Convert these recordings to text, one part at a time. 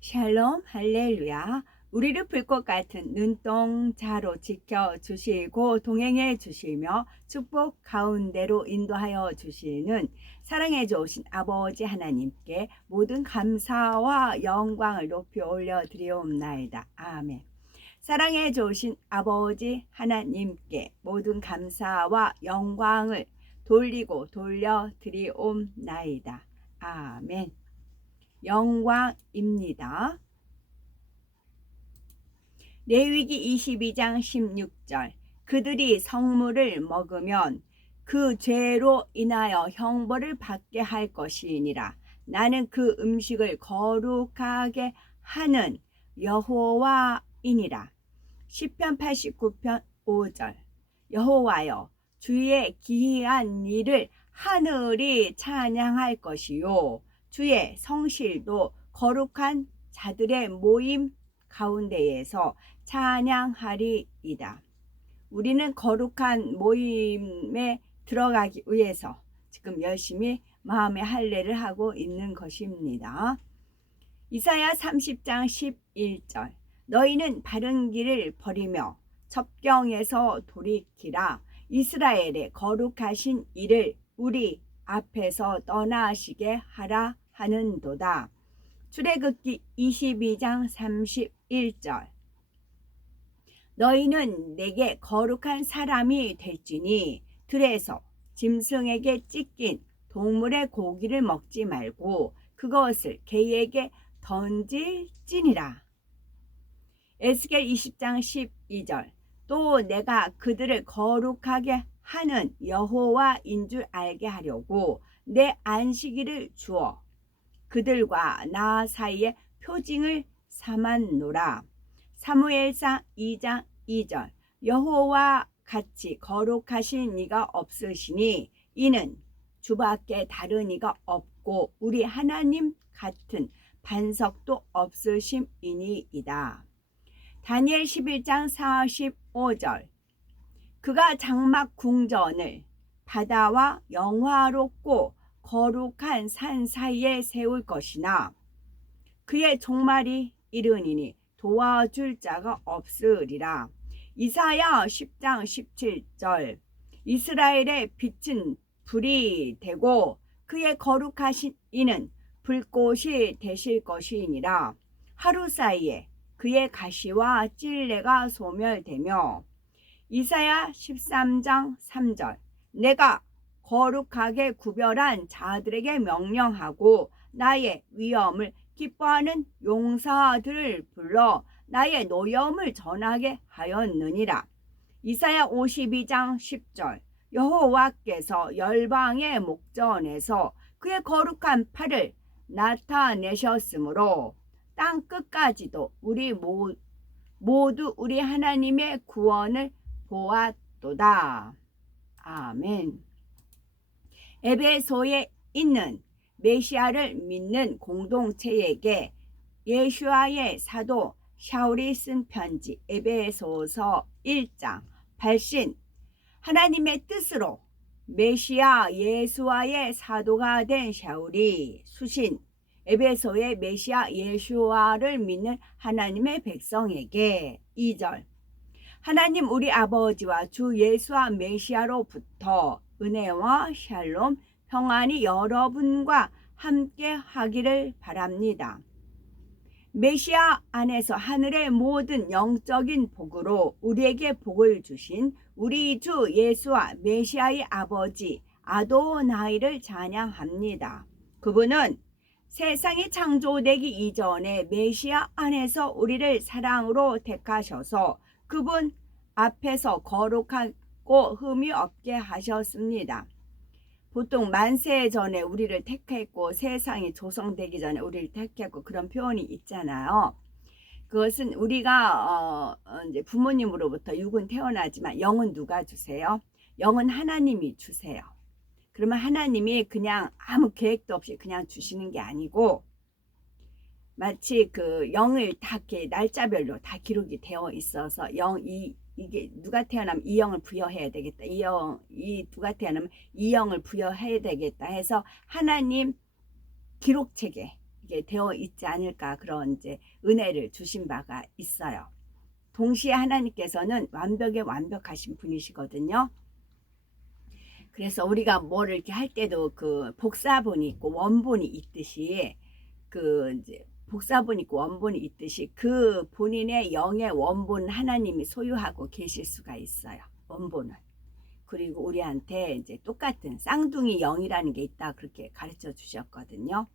샬롬 할렐루야. 우리를 불꽃 같은 눈동자로 지켜주시고 동행해 주시며 축복 가운데로 인도하여 주시는 사랑해 주신 아버지 하나님께 모든 감사와 영광을 높이 올려드리옵나이다. 아멘. 사랑해 주신 아버지 하나님께 모든 감사와 영광을 돌리고 돌려드리옵나이다. 아멘. 영광입니다. 레위기 22장 16절. 그들이 성물을 먹으면 그 죄로 인하여 형벌을 받게 할 것이니라. 나는 그 음식을 거룩하게 하는 여호와이니라. 시편 89편 5절. 여호와여, 주의 기이한 일을 하늘이 찬양할 것이요, 주의 성실도 거룩한 자들의 모임 가운데에서 찬양하리이다. 우리는 거룩한 모임에 들어가기 위해서 지금 열심히 마음의 할례를 하고 있는 것입니다. 이사야 30장 11절. 너희는 바른 길을 버리며 첩경에서 돌이키라. 이스라엘의 거룩하신 이를 우리 앞에서 떠나시게 하라 하는도다. 출애굽기 22장 31절. 너희는 내게 거룩한 사람이 될지니 들에서 짐승에게 찢긴 동물의 고기를 먹지 말고 그것을 개에게 던질지니라. 에스겔 20장 12절. 또 내가 그들을 거룩하게 하는 여호와인 줄 알게 하려고 내 안식일을 주어 그들과 나 사이에 표징을 삼았노라. 사무엘상 2장 2절. 여호와 같이 거룩하신 이가 없으시니 이는 주밖에 다른 이가 없고 우리 하나님 같은 반석도 없으심이니이다. 다니엘 11장 45절. 그가 장막 궁전을 바다와 영화롭고 거룩한 산 사이에 세울 것이나 그의 종말이 이르니니 도와줄 자가 없으리라. 이사야 10장 17절. 이스라엘의 빛은 불이 되고 그의 거룩하신 이는 불꽃이 되실 것이니라. 하루 사이에 그의 가시와 찔레가 소멸되며. 이사야 13장 3절. 내가 거룩하게 구별한 자들에게 명령하고 나의 위엄을 기뻐하는 용사들을 불러 나의 노여움을 전하게 하였느니라. 이사야 52장 10절. 여호와께서 열방의 목전에서 그의 거룩한 팔을 나타내셨으므로 땅 끝까지도 우리 모두 우리 하나님의 구원을 보았도다. 아멘. 에베소에 있는 메시아를 믿는 공동체에게 예수아의 사도 샤울이 쓴 편지 에베소서 1장. 발신. 하나님의 뜻으로 메시아 예수아의 사도가 된 샤울이 수신. 에베소의 메시아 예수아를 믿는 하나님의 백성에게. 2절. 하나님 우리 아버지와 주 예수와 메시아로부터 은혜와 샬롬 평안이 여러분과 함께 하기를 바랍니다. 메시아 안에서 하늘의 모든 영적인 복으로 우리에게 복을 주신 우리 주 예수와 메시아의 아버지 아도나이를 찬양합니다. 그분은 세상이 창조되기 이전에 메시아 안에서 우리를 사랑으로 택하셔서 그분 앞에서 거룩하고 흠이 없게 하셨습니다. 보통 만세 전에 우리를 택했고 세상이 조성되기 전에 우리를 택했고 그런 표현이 있잖아요. 그것은 우리가 이제 부모님으로부터 육은 태어나지만 영은 누가 주세요? 영은 하나님이 주세요. 그러면 하나님이 그냥 아무 계획도 없이 그냥 주시는 게 아니고 마치 그 영을 다 이렇게 날짜별로 다 기록이 되어 있어서 이게 누가 태어나면 이 영을 부여해야 되겠다. 이 누가 태어나면 이 영을 부여해야 되겠다 해서 하나님 기록책에 이게 되어 있지 않을까, 그런 이제 은혜를 주신 바가 있어요. 동시에 하나님께서는 완벽에 완벽하신 분이시거든요. 그래서 우리가 뭐를 이렇게 할 때도 그 복사본이 있고 원본이 있듯이, 그 이제 복사본이 있고 원본이 있듯이 그 본인의 영의 원본 하나님이 소유하고 계실 수가 있어요. 원본은. 그리고 우리한테 이제 똑같은 쌍둥이 영이라는 게 있다, 그렇게 가르쳐 주셨거든요.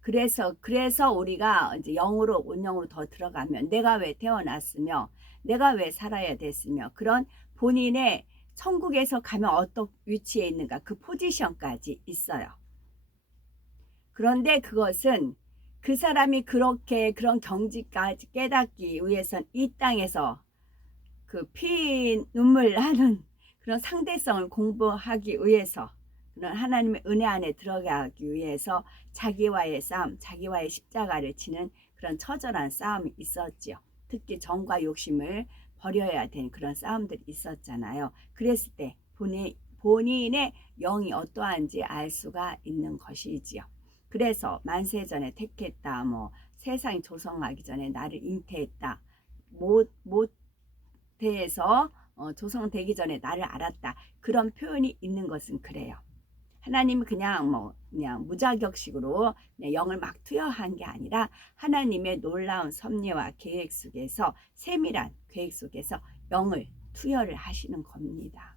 그래서 우리가 이제 영으로, 온영으로 더 들어가면 내가 왜 태어났으며 내가 왜 살아야 됐으며, 그런 본인의 천국에서 가면 어떤 위치에 있는가, 그 포지션까지 있어요. 그런데 그것은 그 사람이 그렇게 그런 경지까지 깨닫기 위해선 이 땅에서 그 피 눈물 하는 그런 상대성을 공부하기 위해서, 그런 하나님의 은혜 안에 들어가기 위해서 자기와의 싸움, 자기와의 십자가를 지는 그런 처절한 싸움이 있었지요. 특히 정과 욕심을 버려야 되는 그런 싸움들이 있었잖아요. 그랬을 때 본인의 영이 어떠한지 알 수가 있는 것이지요. 그래서 만세전에 택했다, 뭐 세상이 조성하기 전에 나를 잉태했다, 모태에서 조성되기 전에 나를 알았다, 그런 표현이 있는 것은 그래요. 하나님이 그냥 무자격식으로 그냥 영을 막 투여한 게 아니라 하나님의 놀라운 섭리와 계획 속에서, 세밀한 계획 속에서 영을 투여를 하시는 겁니다.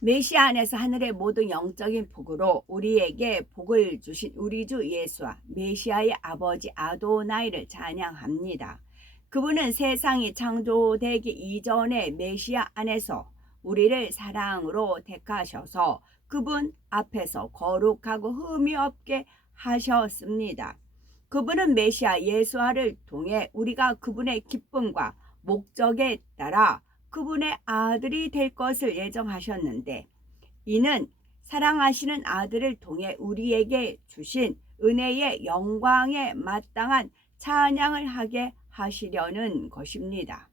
메시아 안에서 하늘의 모든 영적인 복으로 우리에게 복을 주신 우리 주 예수와 메시아의 아버지 아도나이를 찬양합니다. 그분은 세상이 창조되기 이전에 메시아 안에서 우리를 사랑으로 택하셔서 그분 앞에서 거룩하고 흠이 없게 하셨습니다. 그분은 메시아 예수와를 통해 우리가 그분의 기쁨과 목적에 따라 그분의 아들이 될 것을 예정하셨는데, 이는 사랑하시는 아들을 통해 우리에게 주신 은혜의 영광에 마땅한 찬양을 하게 하시려는 것입니다.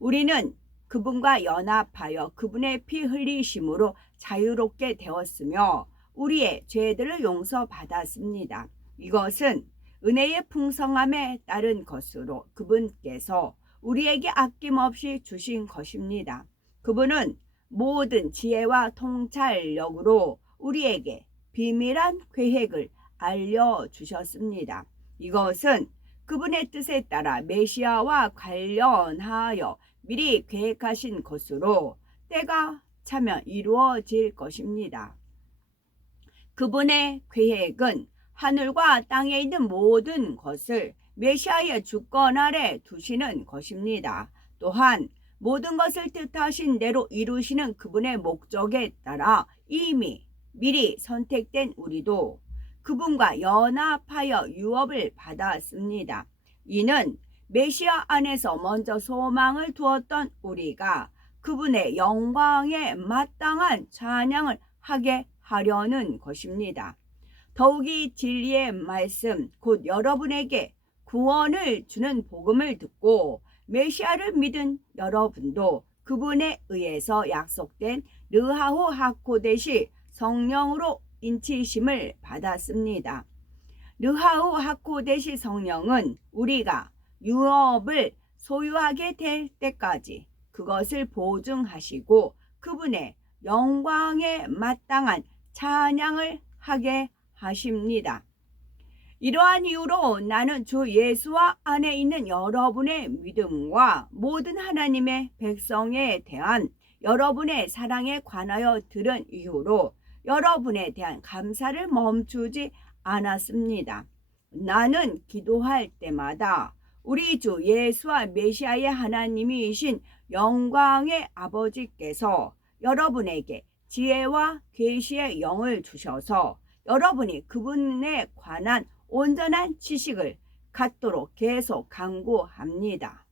우리는 그분과 연합하여 그분의 피 흘리심으로 자유롭게 되었으며 우리의 죄들을 용서받았습니다. 이것은 은혜의 풍성함에 따른 것으로 그분께서 우리에게 아낌없이 주신 것입니다. 그분은 모든 지혜와 통찰력으로 우리에게 비밀한 계획을 알려주셨습니다. 이것은 그분의 뜻에 따라 메시아와 관련하여 미리 계획하신 것으로 때가 차면 이루어질 것입니다. 그분의 계획은 하늘과 땅에 있는 모든 것을 메시아의 주권 아래 두시는 것입니다. 또한 모든 것을 뜻하신 대로 이루시는 그분의 목적에 따라 이미 미리 선택된 우리도 그분과 연합하여 유업을 받았습니다. 이는 메시아 안에서 먼저 소망을 두었던 우리가 그분의 영광에 마땅한 찬양을 하게 하려는 것입니다. 더욱이 진리의 말씀, 곧 여러분에게 구원을 주는 복음을 듣고 메시아를 믿은 여러분도 그분에 의해서 약속된 르하호 하코데시 성령으로 인치심을 받았습니다. 르하호 하코데시 성령은 우리가 유업을 소유하게 될 때까지 그것을 보증하시고 그분의 영광에 마땅한 찬양을 하게 하십니다. 이러한 이유로 나는 주 예수와 안에 있는 여러분의 믿음과 모든 하나님의 백성에 대한 여러분의 사랑에 관하여 들은 이유로 여러분에 대한 감사를 멈추지 않았습니다. 나는 기도할 때마다 우리 주 예수와 메시아의 하나님이신 영광의 아버지께서 여러분에게 지혜와 계시의 영을 주셔서 여러분이 그분에 관한 온전한 지식을 갖도록 계속 간구합니다.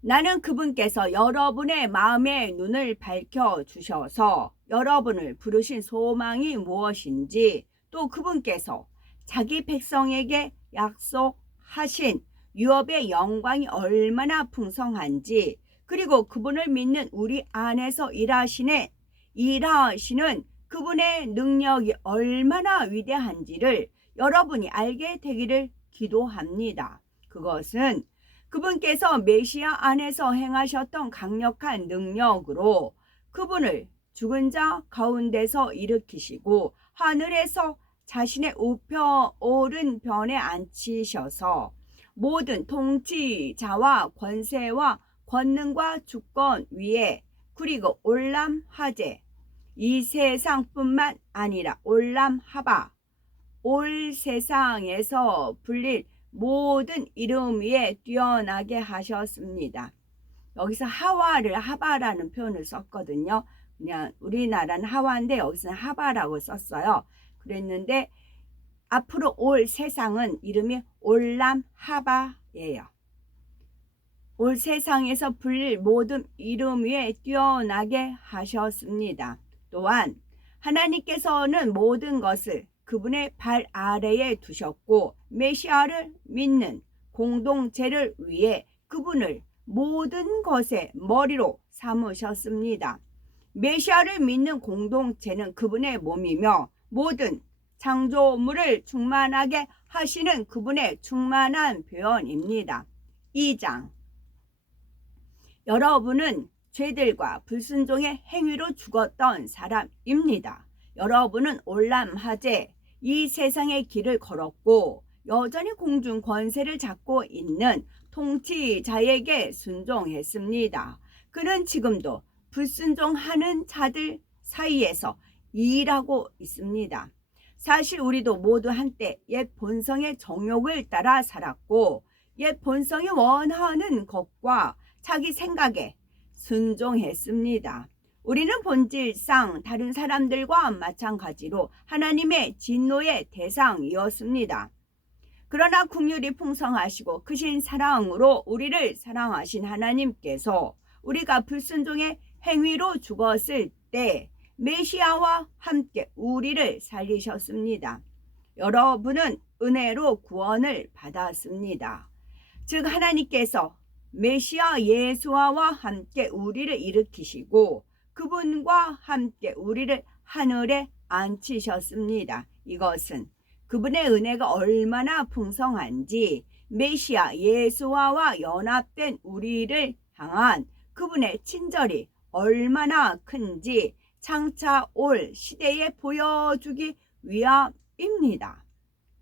나는 그분께서 여러분의 마음의 눈을 밝혀 주셔서 여러분을 부르신 소망이 무엇인지, 또 그분께서 자기 백성에게 약속하신 유업의 영광이 얼마나 풍성한지, 그리고 그분을 믿는 우리 안에서 일하시는 그분의 능력이 얼마나 위대한지를 여러분이 알게 되기를 기도합니다. 그것은 그분께서 메시아 안에서 행하셨던 강력한 능력으로 그분을 죽은 자 가운데서 일으키시고 하늘에서 자신의 오른편에 앉히셔서 모든 통치자와 권세와 권능과 주권 위에 그리고 올람하제 이 세상뿐만 아니라 올람하바 올 세상에서 불릴 모든 이름 위에 뛰어나게 하셨습니다. 여기서 하와를 하바라는 표현을 썼거든요. 그냥 우리나라는 하와인데 여기서는 하바라고 썼어요. 그랬는데 앞으로 올 세상은 이름이 올람하바예요. 올 세상에서 불릴 모든 이름 위에 뛰어나게 하셨습니다. 또한 하나님께서는 모든 것을 그분의 발 아래에 두셨고 메시아를 믿는 공동체를 위해 그분을 모든 것의 머리로 삼으셨습니다. 메시아를 믿는 공동체는 그분의 몸이며 모든 창조물을 충만하게 하시는 그분의 충만한 표현입니다. 2장 여러분은 죄들과 불순종의 행위로 죽었던 사람입니다. 여러분은 올람하제 이 세상의 길을 걸었고 여전히 공중 권세를 잡고 있는 통치자에게 순종했습니다. 그는 지금도 불순종하는 자들 사이에서 일하고 있습니다. 사실 우리도 모두 한때 옛 본성의 정욕을 따라 살았고 옛 본성이 원하는 것과 자기 생각에 순종했습니다. 우리는 본질상 다른 사람들과 마찬가지로 하나님의 진노의 대상이었습니다. 그러나 긍휼이 풍성하시고 크신 사랑으로 우리를 사랑하신 하나님께서 우리가 불순종의 행위로 죽었을 때 메시아와 함께 우리를 살리셨습니다. 여러분은 은혜로 구원을 받았습니다. 즉 하나님께서 메시아 예수와 함께 우리를 일으키시고 그분과 함께 우리를 하늘에 앉히셨습니다. 이것은 그분의 은혜가 얼마나 풍성한지 메시아 예수와 연합된 우리를 향한 그분의 친절이 얼마나 큰지 장차 올 시대에 보여주기 위함입니다.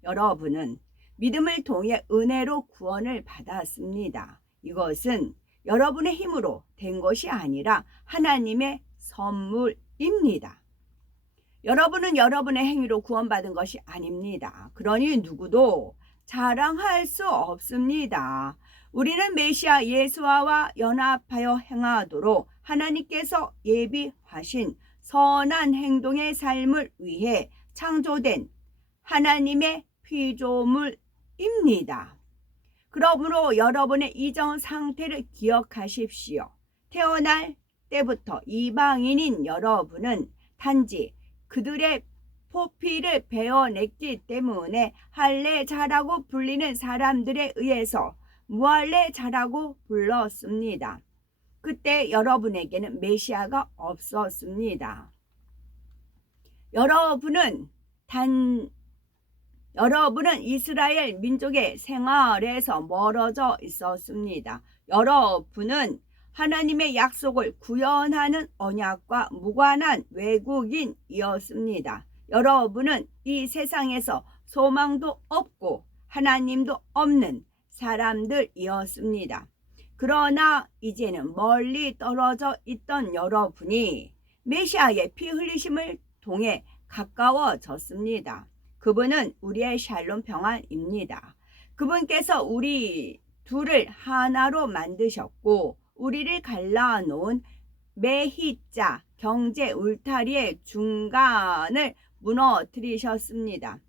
여러분은 믿음을 통해 은혜로 구원을 받았습니다. 이것은 여러분의 힘으로 된 것이 아니라 하나님의 선물입니다. 여러분은 여러분의 행위로 구원받은 것이 아닙니다. 그러니 누구도 자랑할 수 없습니다. 우리는 메시아 예수와 연합하여 행하도록 하나님께서 예비하신 선한 행동의 삶을 위해 창조된 하나님의 피조물입니다. 그러므로 여러분의 이전 상태를 기억하십시오. 태어날 때부터 이방인인 여러분은 단지 그들의 포피를 베어냈기 때문에 할례자라고 불리는 사람들에 의해서 무할례자라고 불렀습니다. 그때 여러분에게는 메시아가 없었습니다. 여러분은 이스라엘 민족의 생활에서 멀어져 있었습니다. 여러분은 하나님의 약속을 구현하는 언약과 무관한 외국인이었습니다. 여러분은 이 세상에서 소망도 없고 하나님도 없는 사람들이었습니다. 그러나 이제는 멀리 떨어져 있던 여러분이 메시아의 피 흘리심을 통해 가까워졌습니다. 그분은 우리의 샬롬 평안입니다. 그분께서 우리 둘을 하나로 만드셨고 우리를 갈라놓은 메히자 경제 울타리의 중간을 무너뜨리셨습니다.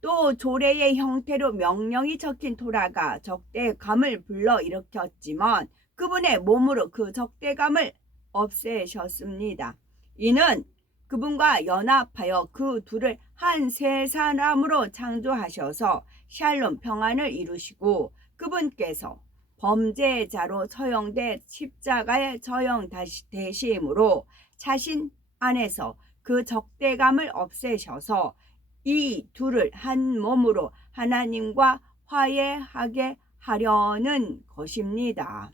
또 조례의 형태로 명령이 적힌 토라가 적대감을 불러일으켰지만 그분의 몸으로 그 적대감을 없애셨습니다. 이는 그분과 연합하여 그 둘을 한 세 사람으로 창조하셔서 샬롬 평안을 이루시고 그분께서 범죄자로 처형돼 십자가에 처형되심으로 자신 안에서 그 적대감을 없애셔서 이 둘을 한 몸으로 하나님과 화해하게 하려는 것입니다.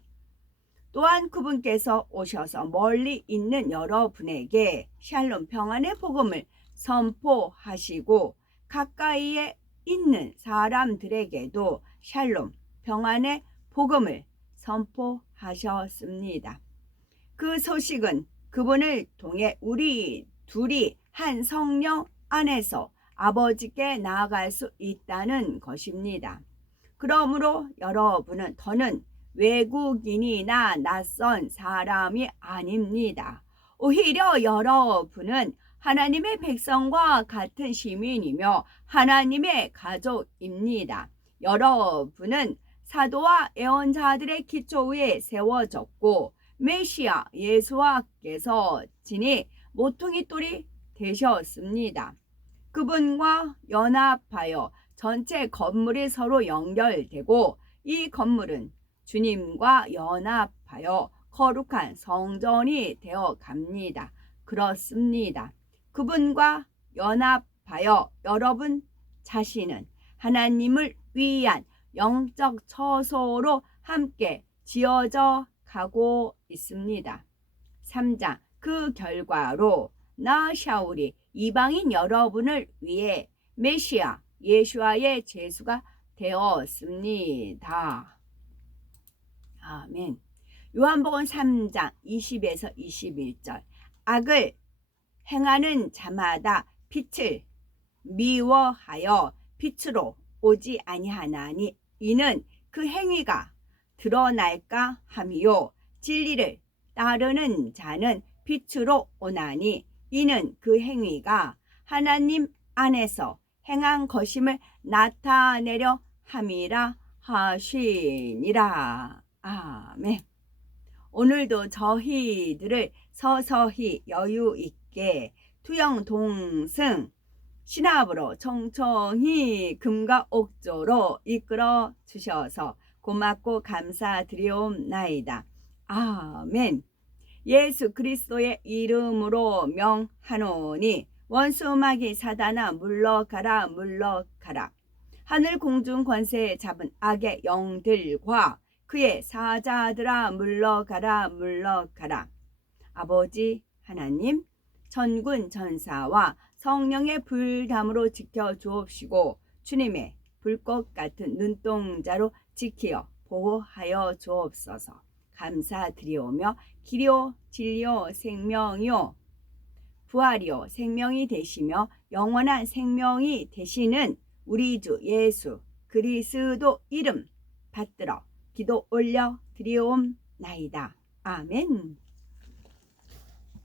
또한 그분께서 오셔서 멀리 있는 여러분에게 샬롬 평안의 복음을 선포하시고 가까이에 있는 사람들에게도 샬롬 평안의 복음을 선포하셨습니다. 그 소식은 그분을 통해 우리 둘이 한 성령 안에서 아버지께 나아갈 수 있다는 것입니다. 그러므로 여러분은 더는 외국인이나 낯선 사람이 아닙니다. 오히려 여러분은 하나님의 백성과 같은 시민이며 하나님의 가족입니다. 여러분은 사도와 예언자들의 기초 위에 세워졌고 메시아 예수와께서 진히 모퉁이 돌이 되셨습니다. 그분과 연합하여 전체 건물이 서로 연결되고 이 건물은 주님과 연합하여 거룩한 성전이 되어 갑니다. 그렇습니다. 그분과 연합하여 여러분 자신은 하나님을 위한 영적 처소로 함께 지어져 가고 있습니다. 3장 그 결과로 나 샤울이 이방인 여러분을 위해 메시아 예수와의 제수가 되었습니다. 아멘. 요한복음 3장 20에서 21절 악을 행하는 자마다 빛을 미워하여 빛으로 오지 아니하나니 이는 그 행위가 드러날까 함이요 진리를 따르는 자는 빛으로 오나니 이는 그 행위가 하나님 안에서 행한 것임을 나타내려 함이라 하시니라. 아멘. 오늘도 저희들을 서서히 여유 있게 투영 동승 신압으로 청청히 금과 옥조로 이끌어 주셔서 고맙고 감사드리옵나이다. 아멘. 예수 그리스도의 이름으로 명하노니 원수마귀 사단아 물러가라 물러가라. 하늘 공중 권세 잡은 악의 영들과 그의 사자들아 물러가라 물러가라. 아버지 하나님 천군 천사와 성령의 불담으로 지켜 주옵시고 주님의 불꽃 같은 눈동자로 지키어 보호하여 주옵소서. 감사드리오며 길이요 진리요 생명이요 부활이요 생명이 되시며 영원한 생명이 되시는 우리 주 예수 그리스도 이름 받들어 기도 올려 드리옵나이다. 아멘.